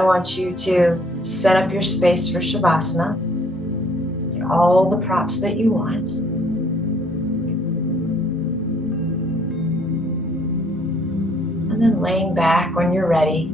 I want you to set up your space for Shavasana. Get all the props that you want. And then laying back when you're ready.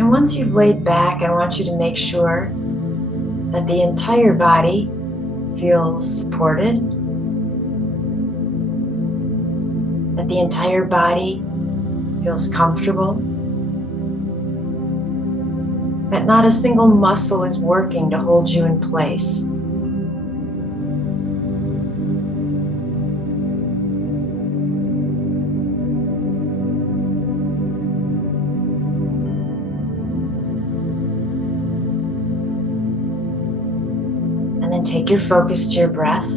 And once you've laid back, I want you to make sure that the entire body feels supported, that the entire body feels comfortable, that not a single muscle is working to hold you in place. And then take your focus to your breath.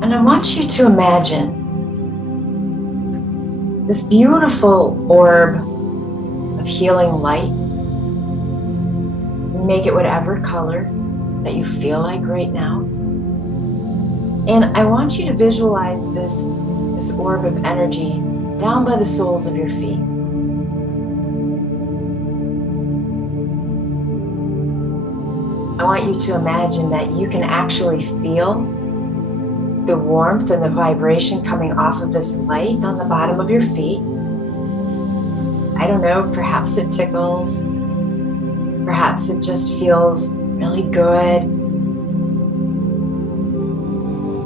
And I want you to imagine this beautiful orb of healing light. Make it whatever color that you feel like right now. And I want you to visualize this orb of energy down by the soles of your feet. I want you to imagine that you can actually feel the warmth and the vibration coming off of this light on the bottom of your feet. I don't know, perhaps it tickles. Perhaps it just feels really good.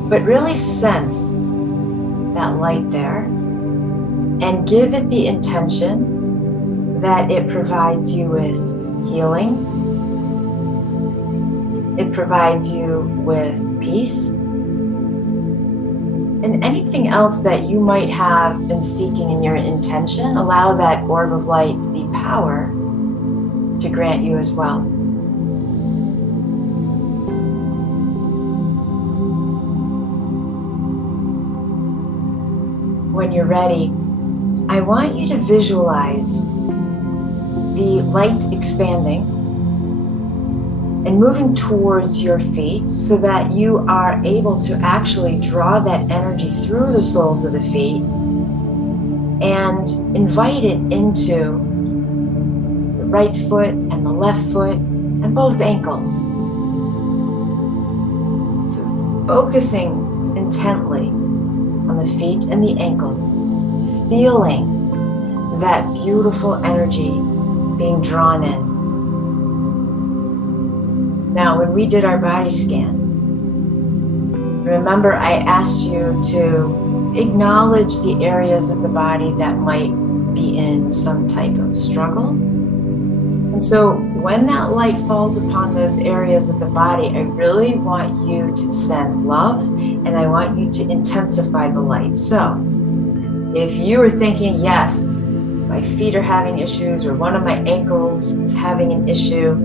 But really sense that light there and give it the intention that it provides you with healing. It provides you with peace. And anything else that you might have been seeking in your intention, allow that orb of light the power to grant you as well. When you're ready, I want you to visualize the light expanding and moving towards your feet so that you are able to actually draw that energy through the soles of the feet and invite it into the right foot and the left foot and both ankles. So focusing intently on the feet and the ankles, feeling that beautiful energy being drawn in. Now, when we did our body scan, remember I asked you to acknowledge the areas of the body that might be in some type of struggle. And so when that light falls upon those areas of the body, I really want you to send love and I want you to intensify the light. So if you are thinking, yes, my feet are having issues or one of my ankles is having an issue,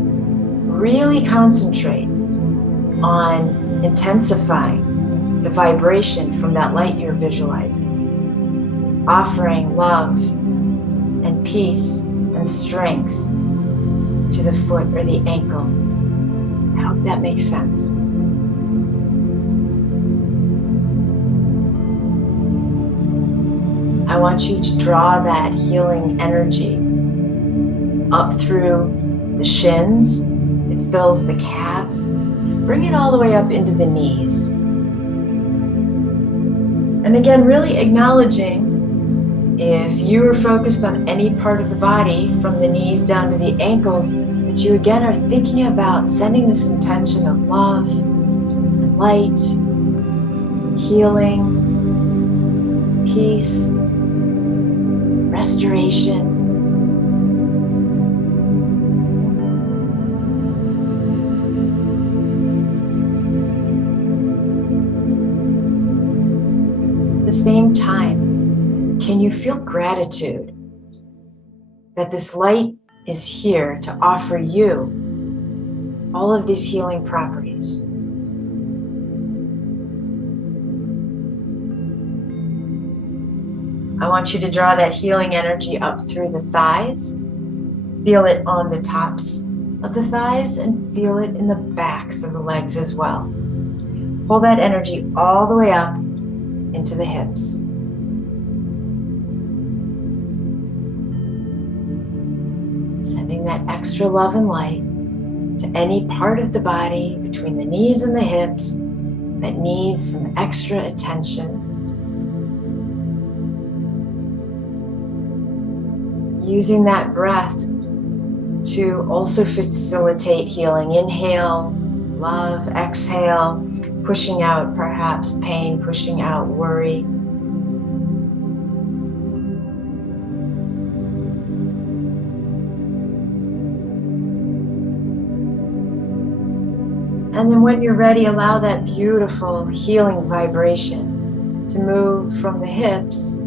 really concentrate on intensifying the vibration from that light you're visualizing, offering love and peace and strength to the foot or the ankle. I hope that makes sense. I want you to draw that healing energy up through the shins. It fills the calves. Bring it all the way up into the knees. And again, really acknowledging if you are focused on any part of the body from the knees down to the ankles, that you again are thinking about sending this intention of love, and light, healing, peace, restoration. The same time, can you feel gratitude that this light is here to offer you all of these healing properties? I want you to draw that healing energy up through the thighs. Feel it on the tops of the thighs and feel it in the backs of the legs as well. Pull that energy all the way up into the hips. Sending that extra love and light to any part of the body between the knees and the hips that needs some extra attention. Using that breath to also facilitate healing. Inhale, love, exhale, pushing out perhaps pain, pushing out worry. And then when you're ready, allow that beautiful healing vibration to move from the hips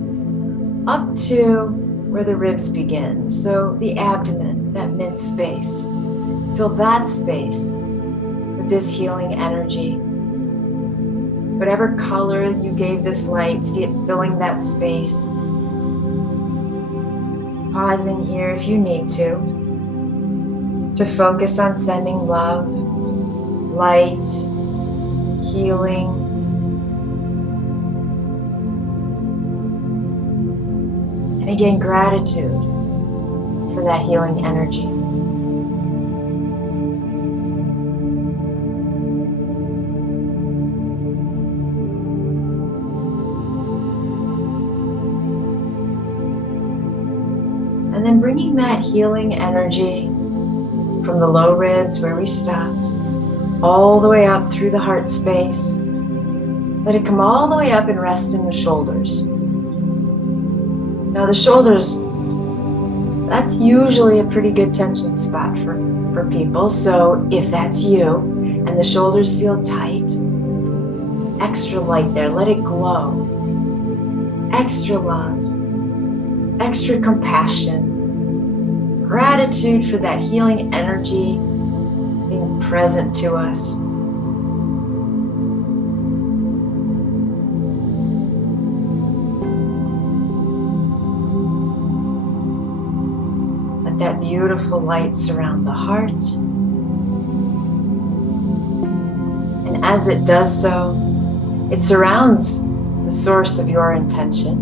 up to where the ribs begin. So the abdomen, that mid space. Fill that space with this healing energy. Whatever color you gave this light, see it filling that space. Pausing here if you need to focus on sending love, light, healing. And again, gratitude for that healing energy. And then bringing that healing energy from the low ribs where we stopped, all the way up through the heart space. Let it come all the way up and rest in the shoulders. Now the shoulders, that's usually a pretty good tension spot for people. So if that's you and the shoulders feel tight, extra light there, let it glow. Extra love, extra compassion, gratitude for that healing energy being present to us. That beautiful light surround the heart. And as it does so, it surrounds the source of your intention.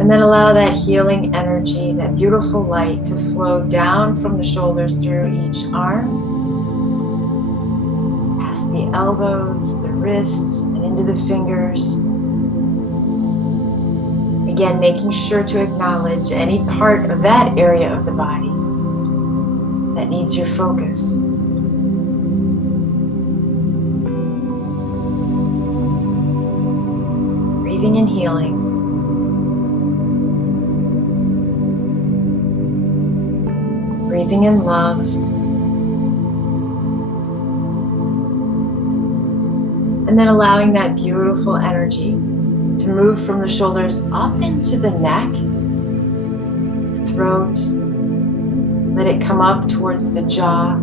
And then allow that healing energy, that beautiful light to flow down from the shoulders through each arm, past the elbows, the wrists, into the fingers. Again, making sure to acknowledge any part of that area of the body that needs your focus. Breathing and healing. Breathing in love. And then allowing that beautiful energy to move from the shoulders up into the neck, throat. Let it come up towards the jaw.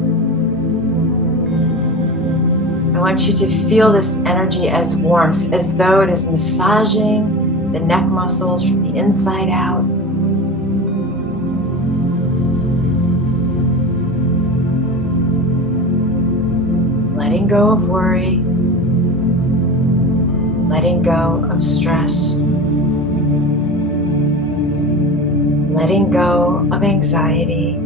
I want you to feel this energy as warmth, as though it is massaging the neck muscles from the inside out. Letting go of worry. Letting go of stress, letting go of anxiety,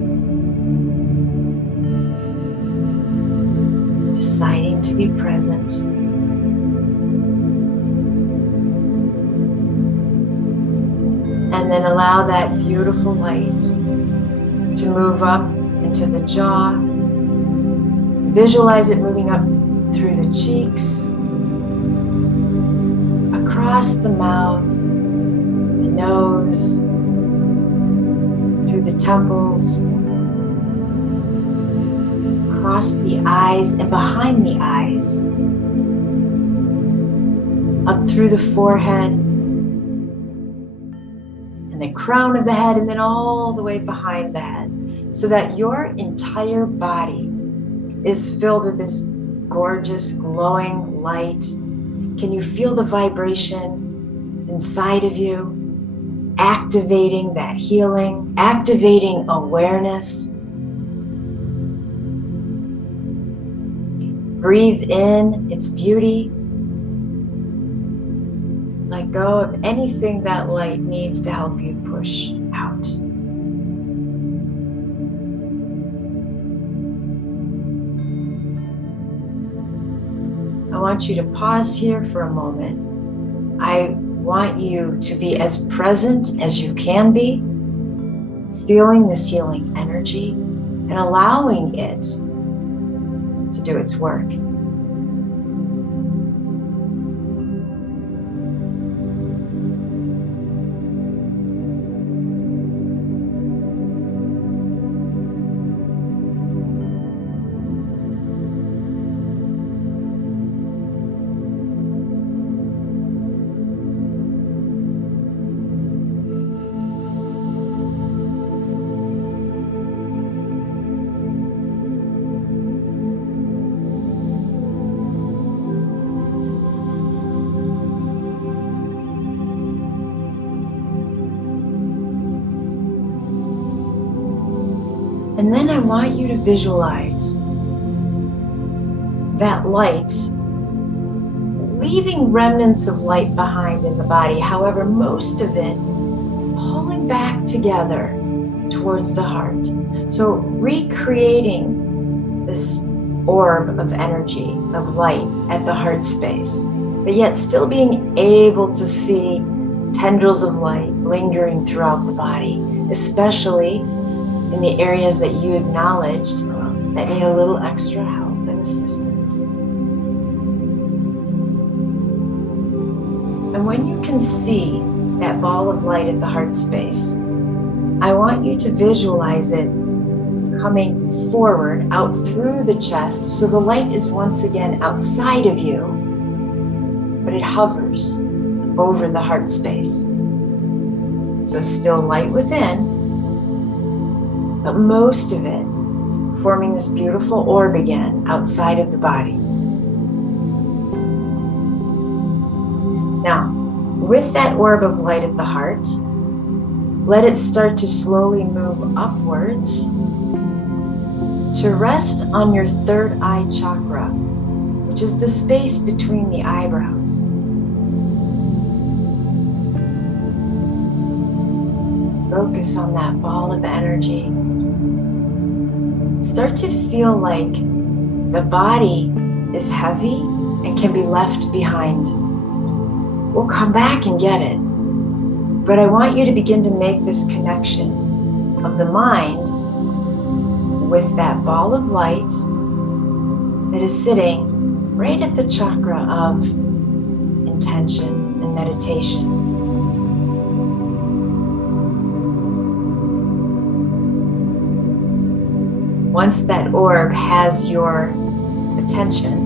deciding to be present. And then allow that beautiful light to move up into the jaw. Visualize it moving up through the cheeks, across the mouth, the nose, through the temples, across the eyes and behind the eyes, up through the forehead and the crown of the head, and then all the way behind the head, so that your entire body is filled with this gorgeous, glowing light. Can you feel the vibration inside of you, activating that healing, activating awareness? Breathe in its beauty. Let go of anything that light needs to help you push out. I want you to pause here for a moment. I want you to be as present as you can be, feeling this healing energy and allowing it to do its work. And then I want you to visualize that light leaving remnants of light behind in the body. However, most of it pulling back together towards the heart. So recreating this orb of energy, of light at the heart space, but yet still being able to see tendrils of light lingering throughout the body, especially in the areas that you acknowledged that need a little extra help and assistance. And when you can see that ball of light at the heart space, I want you to visualize it coming forward out through the chest, so the light is once again outside of you, but it hovers over the heart space. So still light within, but most of it forming this beautiful orb again outside of the body. Now, with that orb of light at the heart, let it start to slowly move upwards to rest on your third eye chakra, which is the space between the eyebrows. Focus on that ball of energy. Start to feel like the body is heavy and can be left behind. We'll come back and get it. But I want you to begin to make this connection of the mind with that ball of light that is sitting right at the chakra of intention and meditation. Once that orb has your attention,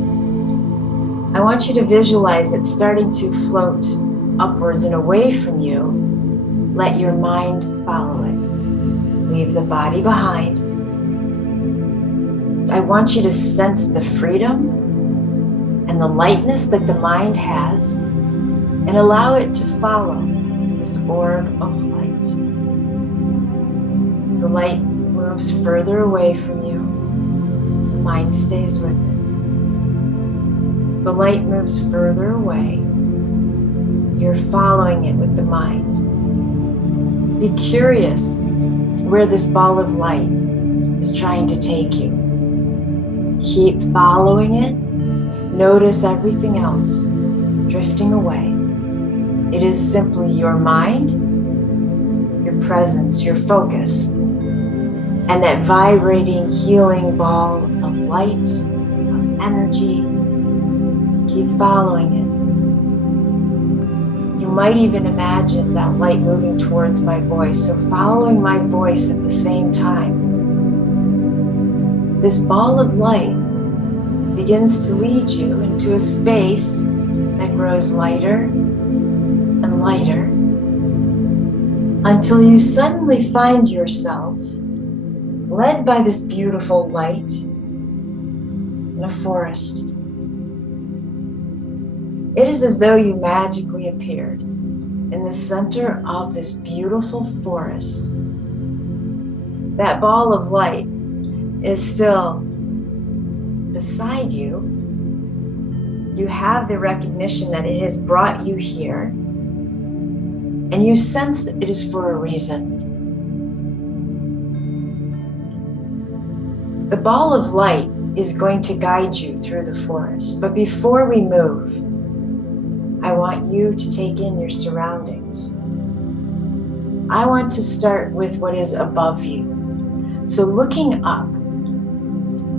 I want you to visualize it starting to float upwards and away from you. Let your mind follow it. Leave the body behind. I want you to sense the freedom and the lightness that the mind has, and allow it to follow this orb of light. The light moves further away from you. The mind stays with it. The light moves further away. You're following it with the mind. Be curious where this ball of light is trying to take you. Keep following it. Notice everything else drifting away. It is simply your mind, your presence, your focus, and that vibrating, healing ball of light, of energy. Keep following it. You might even imagine that light moving towards my voice, so following my voice at the same time. this ball of light begins to lead you into a space that grows lighter and lighter until you suddenly find yourself led by this beautiful light in a forest. It is as though you magically appeared in the center of this beautiful forest. That ball of light is still beside you. You have the recognition that it has brought you here, and you sense that it is for a reason. The ball of light is going to guide you through the forest, but before we move, I want you to take in your surroundings. I want to start with what is above you. So looking up,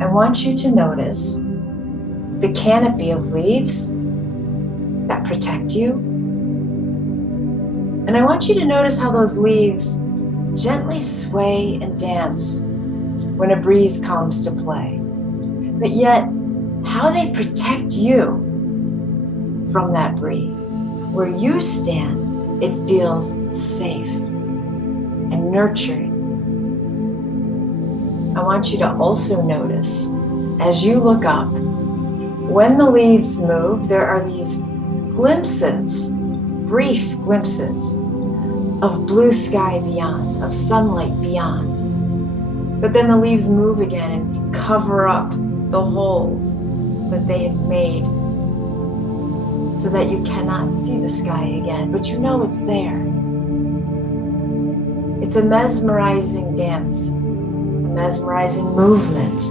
I want you to notice the canopy of leaves that protect you. And I want you to notice how those leaves gently sway and dance when a breeze comes to play. But yet, how they protect you from that breeze. Where you stand, it feels safe and nurturing. I want you to also notice, as you look up, when the leaves move, there are these glimpses, brief glimpses of blue sky beyond, of sunlight beyond. But then the leaves move again and cover up the holes that they have made so that you cannot see the sky again, but you know it's there. It's a mesmerizing dance, a mesmerizing movement.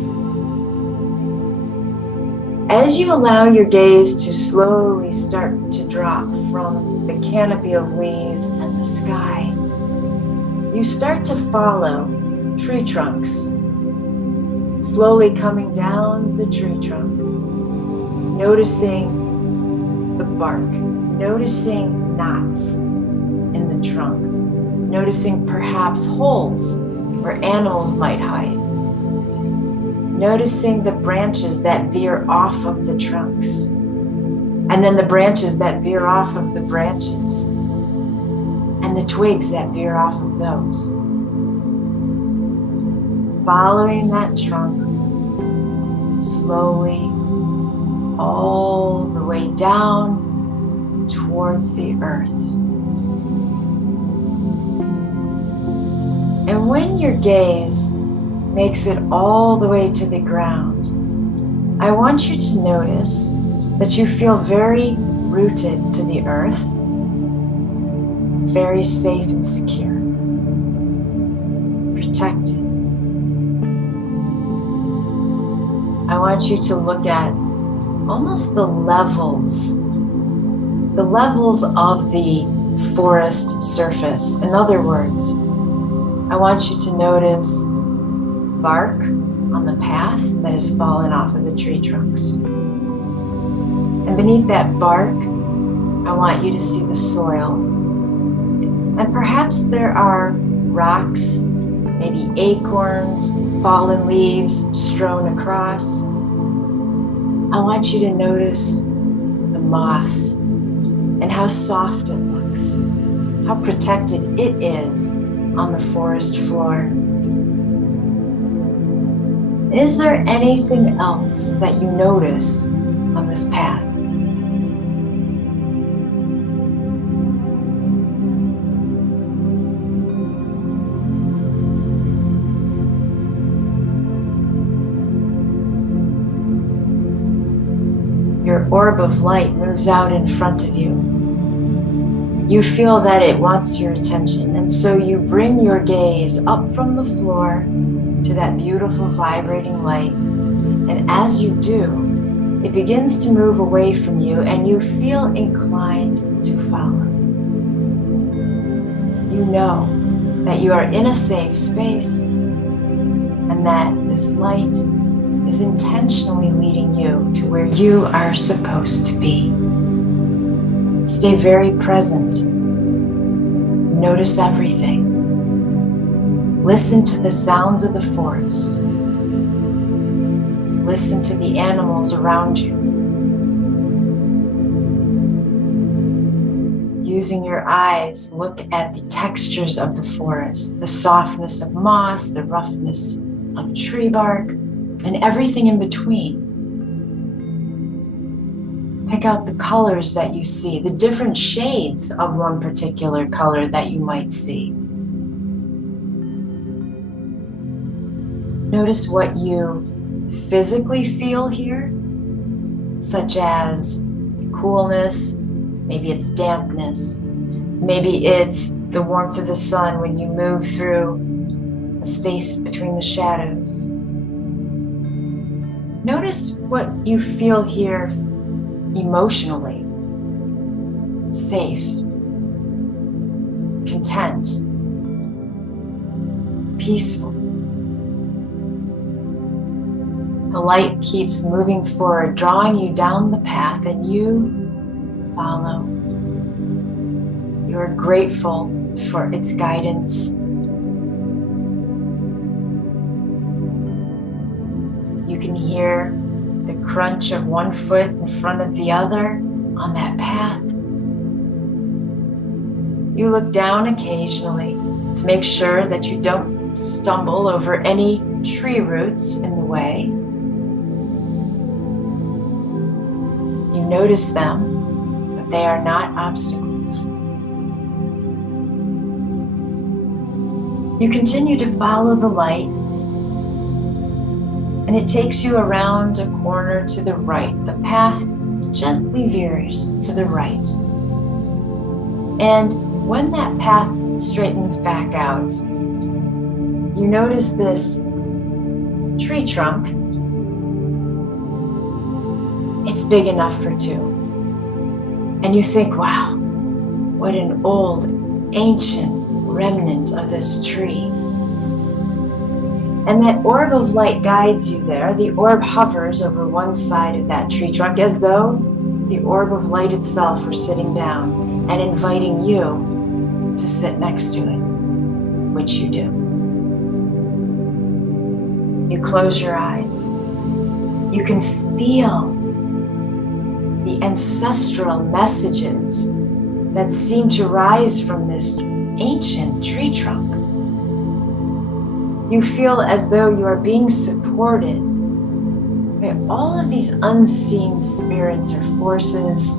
As you allow your gaze to slowly start to drop from the canopy of leaves and the sky, you start to follow tree trunks, slowly coming down the tree trunk, noticing the bark, noticing knots in the trunk, noticing perhaps holes where animals might hide, noticing the branches that veer off of the trunks, and then the branches that veer off of the branches, and the twigs that veer off of those. Following that trunk slowly all the way down towards the earth. And when your gaze makes it all the way to the ground, I want you to notice that you feel very rooted to the earth, very safe and secure, protected. I want you to look at almost the levels of the forest surface. In other words, I want you to notice bark on the path that has fallen off of the tree trunks. And beneath that bark, I want you to see the soil. And perhaps there are rocks, maybe acorns, fallen leaves strewn across. I want you to notice the moss and how soft it looks, how protected it is on the forest floor. Is there anything else that you notice on this path? Your orb of light moves out in front of you. You feel that it wants your attention, and so you bring your gaze up from the floor to that beautiful vibrating light. And as you do, it begins to move away from you, and you feel inclined to follow. You know that you are in a safe space, and that this light is intentionally leading you to where you are supposed to be. Stay very present. Notice everything. Listen to the sounds of the forest. Listen to the animals around you. Using your eyes, look at the textures of the forest, the softness of moss, the roughness of tree bark, and everything in between. Pick out the colors that you see, the different shades of one particular color that you might see. Notice what you physically feel here, such as coolness, maybe it's dampness, maybe it's the warmth of the sun when you move through a space between the shadows. Notice what you feel here emotionally. Safe, content, peaceful. The light keeps moving forward, drawing you down the path, and you follow. You're grateful for its guidance. You can hear the crunch of one foot in front of the other on that path. You look down occasionally to make sure that you don't stumble over any tree roots in the way. You notice them, but they are not obstacles. You continue to follow the light, and it takes you around a corner to the right. The path gently veers to the right. And when that path straightens back out, you notice this tree trunk. It's big enough for two. And you think, wow, what an old, ancient remnant of this tree. And that orb of light guides you there. The orb hovers over one side of that tree trunk as though the orb of light itself were sitting down and inviting you to sit next to it, which you do. You close your eyes. You can feel the ancestral messages that seem to rise from this ancient tree trunk. You feel as though you are being supported by all of these unseen spirits or forces,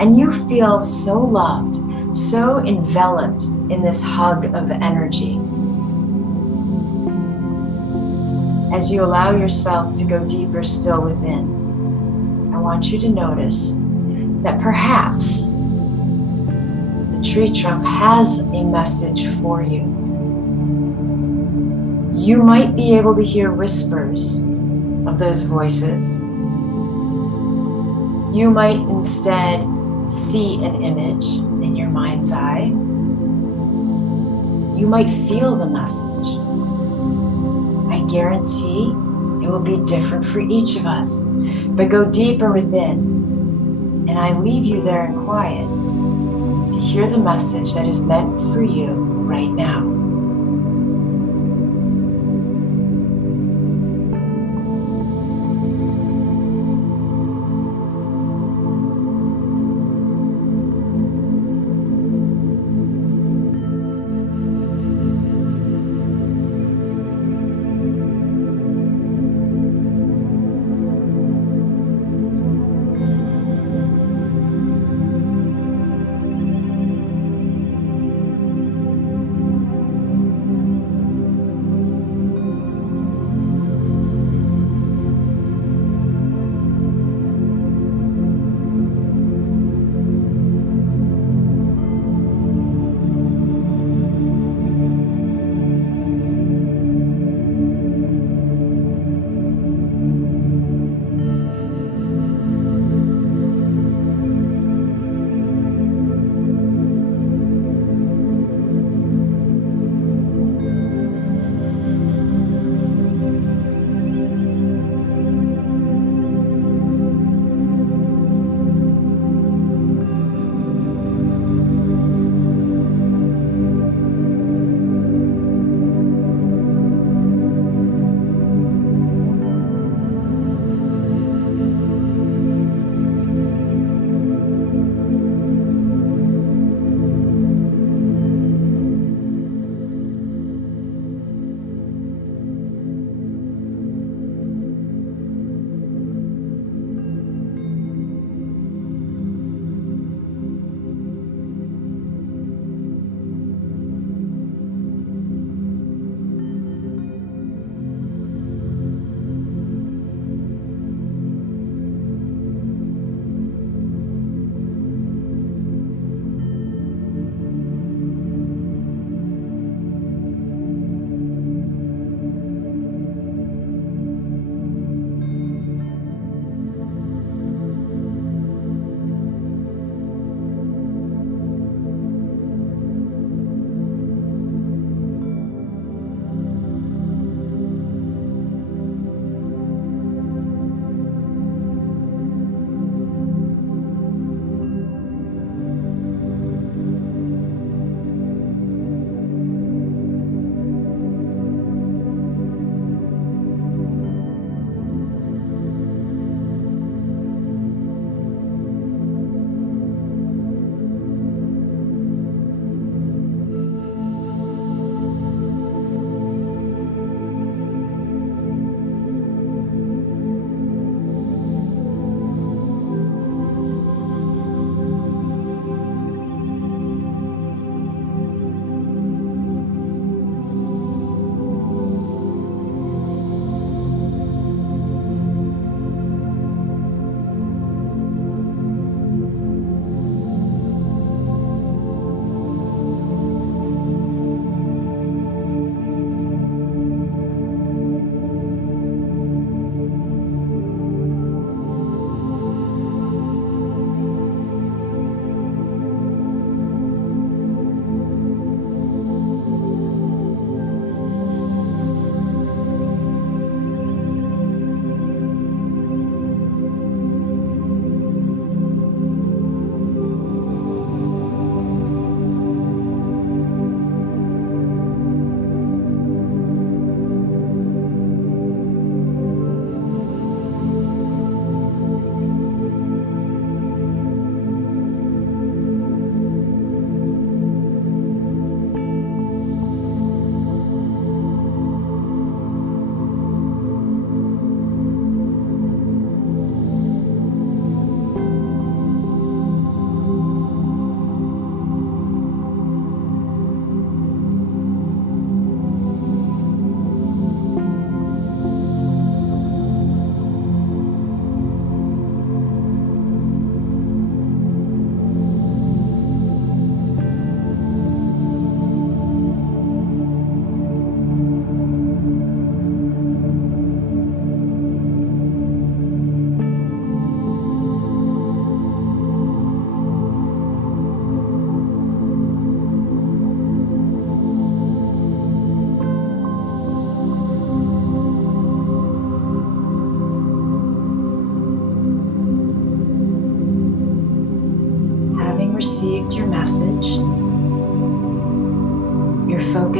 and you feel so loved, so enveloped in this hug of energy. As you allow yourself to go deeper still within, I want you to notice that perhaps the tree trunk has a message for you. You might be able to hear whispers of those voices. You might instead see an image in your mind's eye. You might feel the message. I guarantee it will be different for each of us. But go deeper within, and I leave you there in quiet to hear the message that is meant for you right now.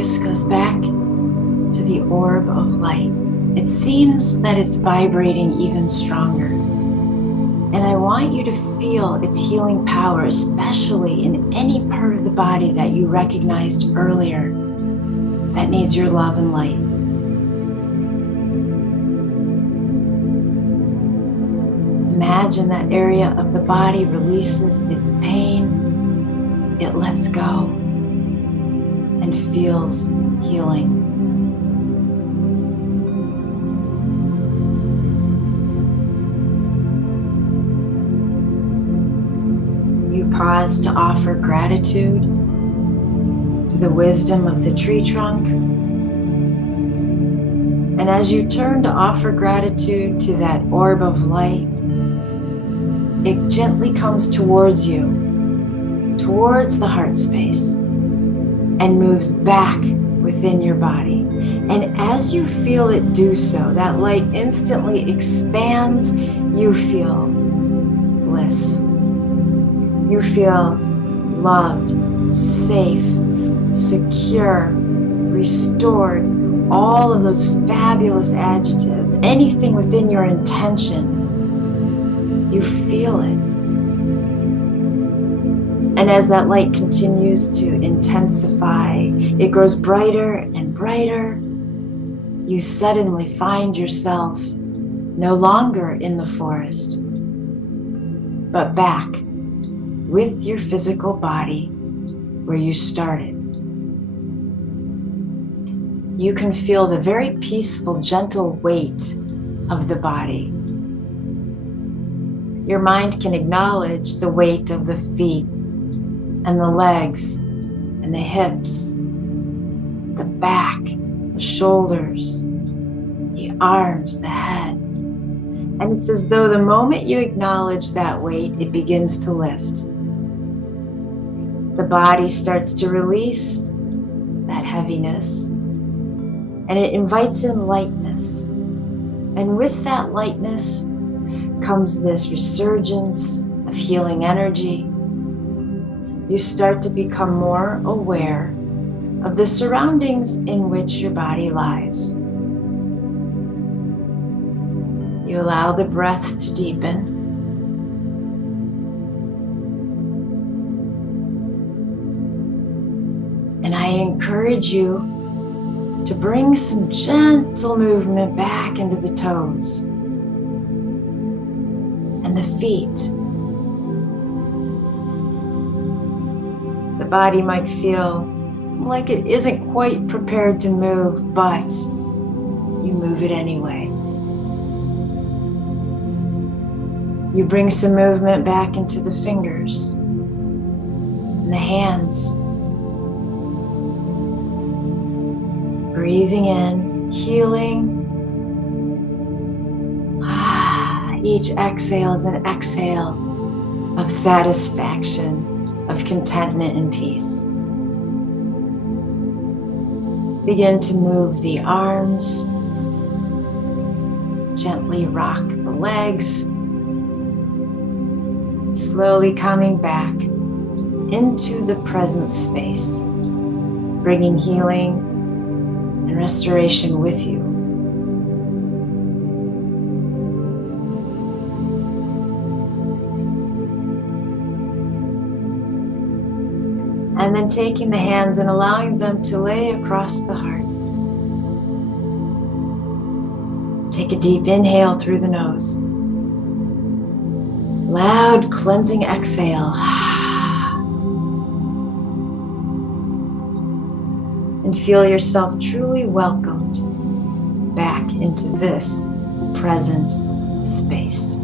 focus goes back to the orb of light. It seems that it's vibrating even stronger. And I want you to feel its healing power, especially in any part of the body that you recognized earlier that needs your love and light. Imagine that area of the body releases its pain. It lets go and feels healing. You pause to offer gratitude to the wisdom of the tree trunk. And as you turn to offer gratitude to that orb of light, it gently comes towards you, towards the heart space, and moves back within your body. And as you feel it do so, that light instantly expands. You feel bliss. You feel loved, safe, secure, restored, all of those fabulous adjectives, anything within your intention, you feel it. And as that light continues to intensify, it grows brighter and brighter. You suddenly find yourself no longer in the forest, but back with your physical body where you started. You can feel the very peaceful, gentle weight of the body. Your mind can acknowledge the weight of the feet and the legs and the hips, the back, the shoulders, the arms, the head. And it's as though the moment you acknowledge that weight, it begins to lift. The body starts to release that heaviness, and it invites in lightness. And with that lightness comes this resurgence of healing energy. You start to become more aware of the surroundings in which your body lies. You allow the breath to deepen. And I encourage you to bring some gentle movement back into the toes and the feet. The body might feel like it isn't quite prepared to move, but you move it anyway. You bring some movement back into the fingers and the hands. Breathing in, healing. Each exhale is an exhale of satisfaction, of contentment and peace. Begin to move the arms. Gently rock the legs. Slowly coming back into the present space, bringing healing and restoration with you. And then taking the hands and allowing them to lay across the heart. Take a deep inhale through the nose. Loud cleansing exhale. And feel yourself truly welcomed back into this present space.